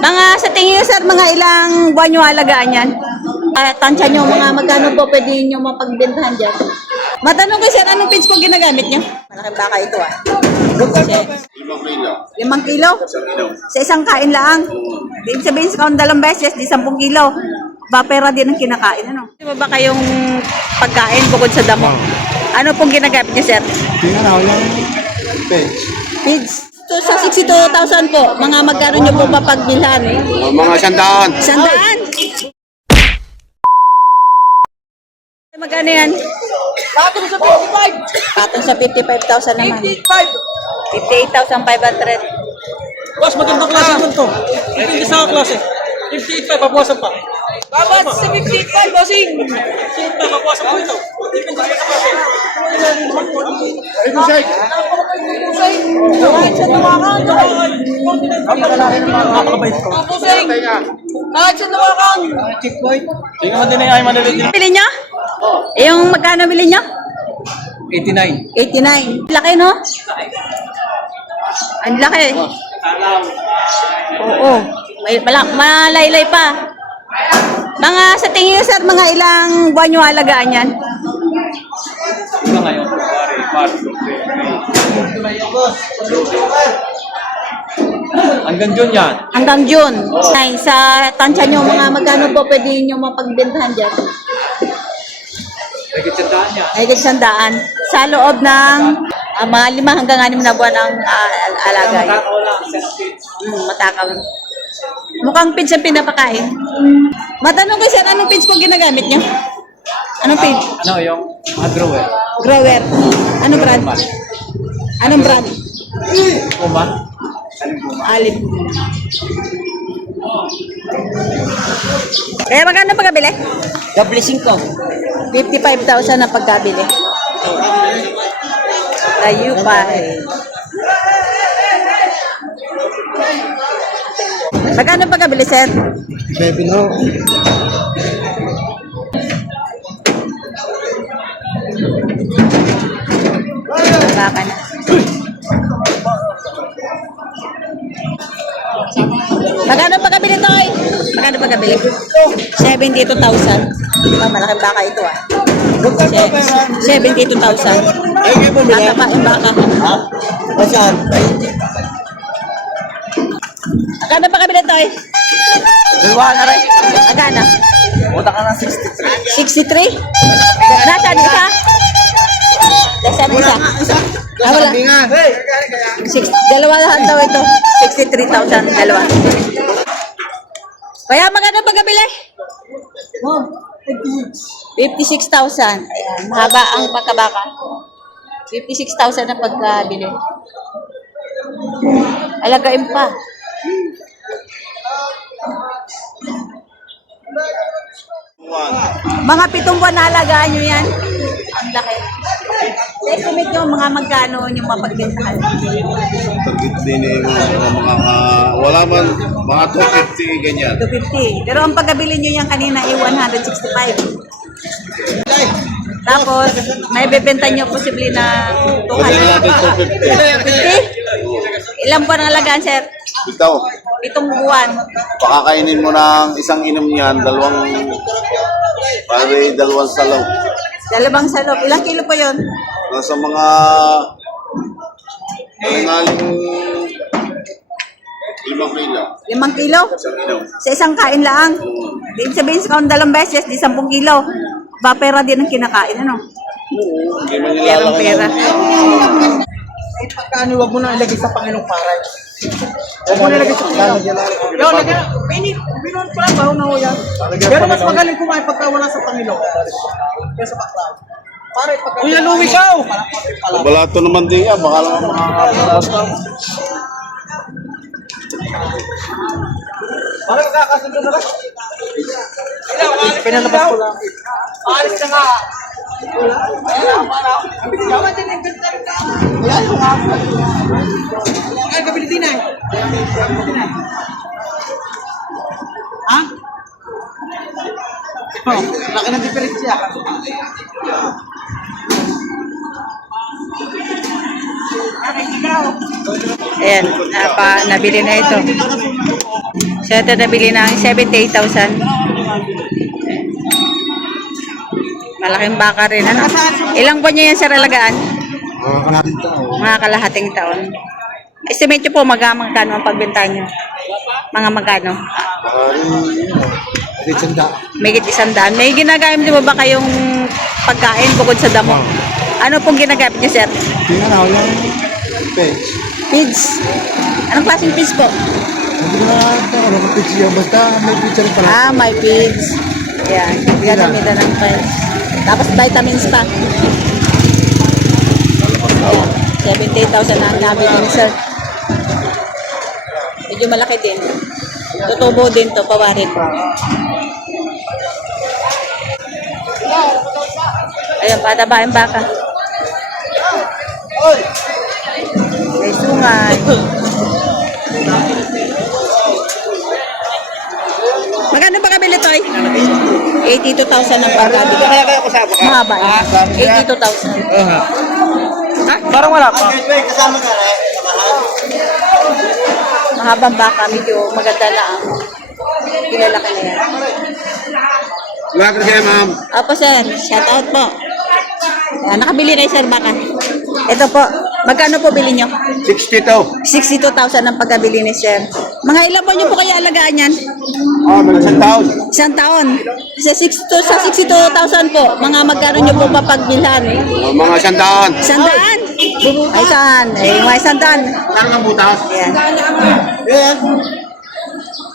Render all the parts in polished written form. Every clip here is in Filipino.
Mga sa tingin niyo sir, mga ilang buwan yung alagaan yan? Tansya nyo mga magkano po pwede nyo mapagbentahan dyan? Matanong ko sir, anong page po ginagamit nyo? Malaking baka ito ah. Kasi, 5 kilo? Sa isang kain lang? Ibig sabihin sa kaon 2 beses, di 10 kilo. Bapera din ang kinakain, ano? Di ba ba kayong pagkain bukod sa damo? Ano pong ginagamit nyo sir? Tingnan ako yung page. Pigs. So, sa 62,000 po, mga magkano nyo po mapagbilhan? Mga 100. 100? Magkano yan? Patong sa 55! Patong sa 55,000 naman. 58,500. Boss, magandang klase naman to. Depende sa klase. 58 pa, pabuwasan pa. Babat sa 58 bossing! 58 pa, pabuwasan po ito. Depende sa klase. Kahit sa tumakan, Pusing! Kahit sa tumakan! Tingnan mo din ay madalit din. Bili nyo? Yung magkano bili nyo? 89. 89. Laki, no? Ang laki. Oo. Malaylay pa. Mga sa tingin niyo sir, mga ilang buwan yung alagaan yan? Ito ngayon, March, hanggang June yan. Hanggang June. Ay, sa tansya nyo, mga magkano po pwede nyo mapagbentahan dyan? Nagkitsandaan yan. Ay, 100. Sa loob ng mga 5 hanggang 6 na buwan ang alaga. Matakaw. Mukhang page ang pinapakain. Matanong ko sir, anong page po ginagamit nyo? Anong page? Ano yung grower? Grower. Anong brand? Anong brand? Kuma? Alip. Kaya magkano pagkabili? Gablessing ko. 55,000 na pagkabili. Layo pa eh. Magkano pagkabili, sir? 7 ho. Baka na. Magkano pagkabili, Toy? Magkano pagkabili? 72,000. Malaking baka ito ah. 72,000. Tatapa yung baka. Ha? Saan? Magkano pagkabili, Toy? Dalawa na rin. Magkano? Punta ka ng 63. 63? Nasaan isa? Nasaan isa? Ah, wala. Dalawa lahat daw ito. 63,000. Dalawa. Kaya magkano pagkabili? 56,000. Ayan. Mahaba ang pagkabaka. 56,000 na pagkabili. Alagain pa. Mga 7 buwan na alagaan nyo yan. Ang laki. Estimate nyo mga magkano yung mapagbentahan. Target din mga wala man mga 250 ganyan. 250. Pero ang pagkabili nyo yan kanina ay 165. Tapos, may bebenta nyo posible na Bili natin 250. Ilang buwan ang alagaan, sir? Ikaw, 7 buwan. pakakainin mo ng isang inom niyan, dalawang salaw. 2 salop. Ilang kilo po yun? Nasa mga nangaling 5 kilo. 5 kilo? Isang inom. Sa isang kain lang? Ibig sabihin sa kaon 2 beses, di 10 kilo. Bapera din ang kinakain, ano? Hindi man nilalaki Pera. Kahit pagkano, huwag mo na ilagay sa Panginoong Paray. Huwag mo na ilagay sa Panginoong. Yo, lagyan. Binon ko lang, baho na ho yan. Pero mas magaling kumain pagka wala sa Panginoon. Kaya sa baklaw. Para pagka... Kuya Louie ka! Balato naman din yan, baka lang makakabalato. Para magkakasundo na ba? Pinalabas ko lang. Paalis ka nga! Ay, kabili din eh. Ha? Laki ng diferensya. Ayan, nabili na ito. So ito nabili ng 78,000. Malaking baka rin. Ano? Ilang buwan niya yan sir alagaan? Mga kalahating taon. Estimate nyo po magkano ang pagbenta nyo? Mga magkano? May 100. May ginagamit mo ba kayong pagkain bukod sa damo? Ano pong ginagamit nyo sir? Pigs. Anong klaseng pigs po? Ah, may pigs. Yan. Ginamitan ng pigs. Tapos vitamins pa. Ayan. 70,000 na ang nabili ni sir. Medyo malaki din. Tutubo din to, pawarin. Ayan, pataba yung baka. May sungay. Magkano ba kabili to eh? 82,000 ang pagkabili. Mahaba eh. 82,000. Ha? Parang wala pa. Mahabang baka, medyo maganda na ang ilalaki na yan. Wala ka kaya, ma'am. Opo sir, shout out po. Ayan, nakabili kayo sir baka. Ito po, magkano po bili nyo? 62. 62,000 ang pagkabili ni sir. Mga ilan po nyo po kaya alagaan yan? Isang taon. Isang taon. Sa 62,000 po, mga magkano nyo po papagbilhan? Mga isang taon. Isang daan? Ay, saan? Ay, mga isang daan. Parang ang butas. Ayan.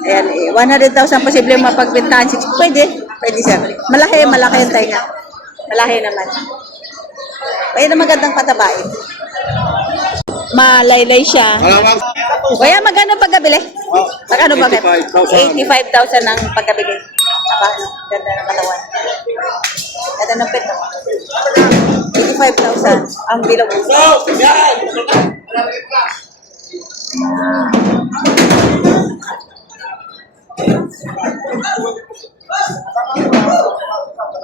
Ayan, 100,000 posible mapagbintahan. Pwede, pwede sir. Malaki yung tainga. Malaki naman. Pwede na magandang patabain. Malaylay siya. Malamang. Kaya magkano pagkabili? Magkano ba? 85,000. 85,000 ang pagkabili. Ano? Ganda ng katawan. Ganda ng pet. 85,000 ang bilog.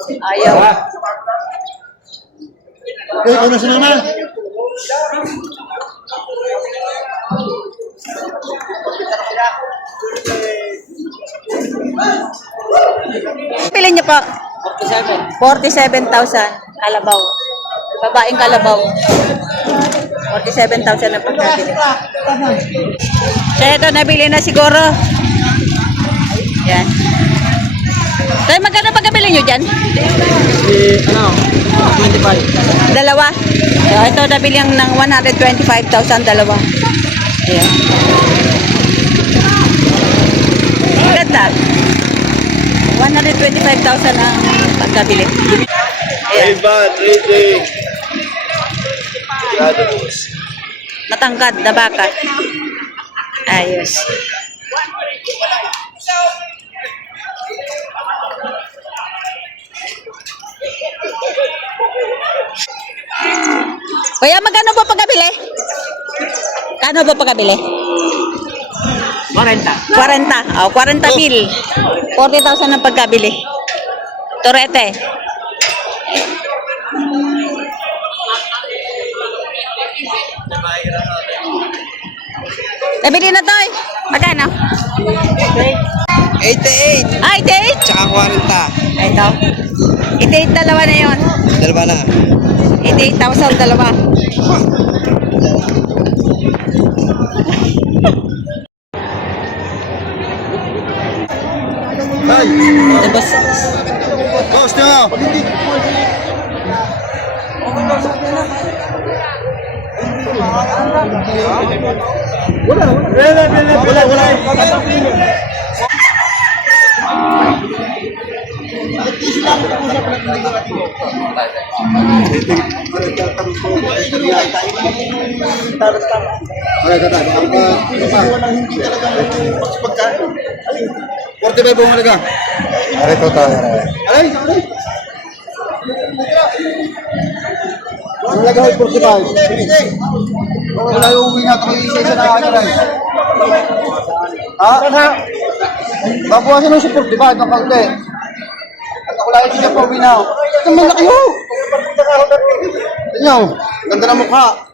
Ayaw. Ano si mama? Pili niyo po? 47,000 kalabaw. Babaeng kalabaw. 47,000 na pagkabili. So ito, nabili na siguro. Yan. Tayo, magkano pagkabili nyo dyan? 25. Dalawa. So ito, nabili ang ng 125,000 dalawa. Ayan. Maganda. 125,000 ang pagkabili. Ayan. Matangkad na baka. Ayos. Kuya, magkano po pagkabili? Kano po pagkabili? 40. 40. Oh, 40,000. 40,000 ang pagkabili. Torete. Nabili na to eh. Magkano? 88. Ah, 88? Tsaka 40. Ay, ito. 88 dalawa na yon. Dalawa na. 88,000 dalawa. Ay! Tapos, Boss nyo! Porte ba buong alaga? Aray to tayo. Aray! Ang alaga ay porte ba? Wala yung uwi natin kung isa-isa na akin ay. Ha? Babuwasan mo sa porte ba? Itong kalte. At ako lang hindi pa uwi na. Ito malaki ho! Tignan mo, ganda ng mukha.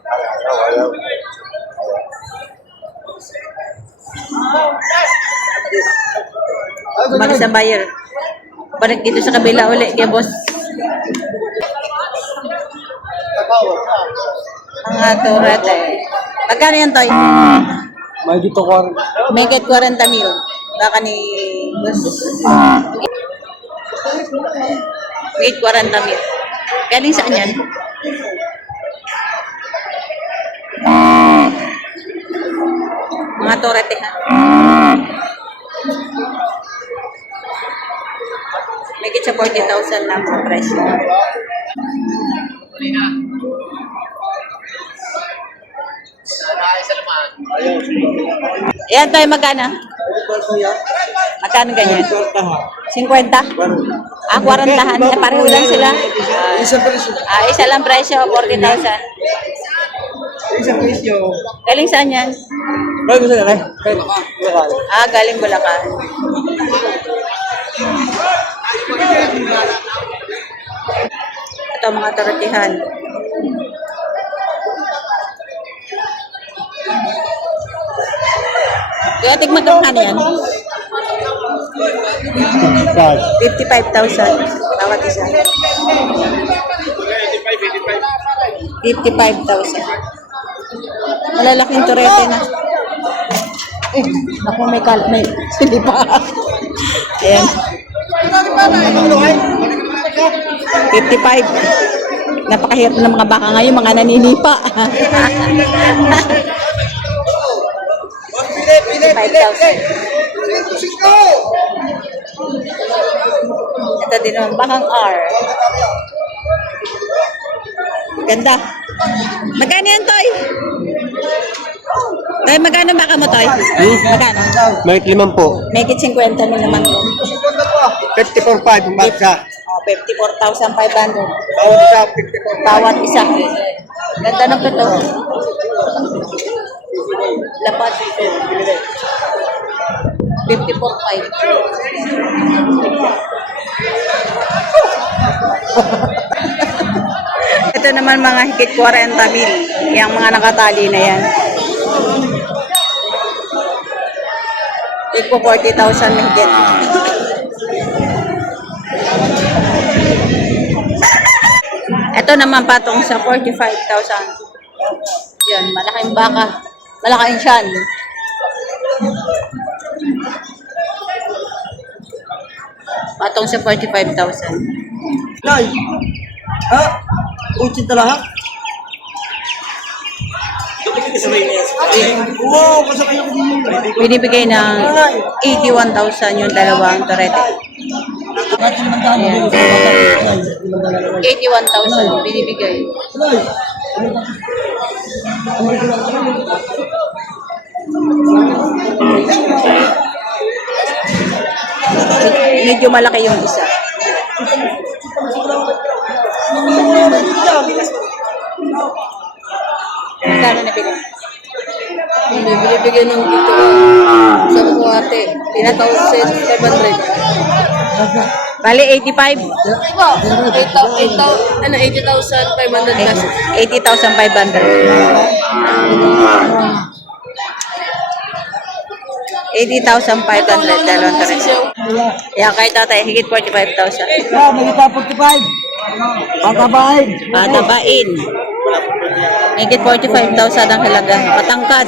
Umalis ang buyer. Balik dito sa kabila uli kay boss. Mga turete. Magkano yan, Toy? May dito ko. May get 40 mil. Baka ni boss. Wait, 40 mil. Galing saan yan? Mga turete ha. May get sa 40,000 lang ang presyo. Yan tayo magkano? Magkano ganyan? 50? Ah, 40-han. Eh, pareho lang sila. Isa lang presyo, 40,000. Isang presyo. Galing saan yan? Bago sa kaya? Ah, galing Bulacan. Ito mga tortihan. Kaya tigman kang ano yan? 55,000. Bawat isa. 55,000. Malalaking turete na. Naku, may sili pa. Ayan. 55. Napakahirap ng mga baka ngayon, mga naninipa. 55,000. Ito din naman, bakang R. Ganda. Magkano yan, Toy? Toy, magkano baka mo, Toy? Magkano? May 5 po. Make it 50 mil naman. 54.5 ang baksa. 54,500. Bawat isa, 54. Bawat isa. Ganda ng pito. Lapat. 54,500. Ito naman mga higit 40 mil. Yung mga nakatali na yan. Ito 40,000 higit. Ito naman patong sa 45,000. Yan, malaking baka. Malaking tiyan. Patong sa 45,000. Nay! Ha? Ucin talaga? Wow, basta kayo Binibigay ng 81,000 yung dalawang torete. Ayan. 81,000 binibigay. Medyo malaki yung isa. Magkano nabigay? Binibigyan ng dito sa kuwate. Tinatawag sa 700. Bali, 85. Diba? 80,500 pesos. 80,500. 80,500 dalawang torete. Yan, kay tatay, higit 45,000. may kita 45. Pagkabain. Patabain. Higit 45,000 ang halaga. Patangkad.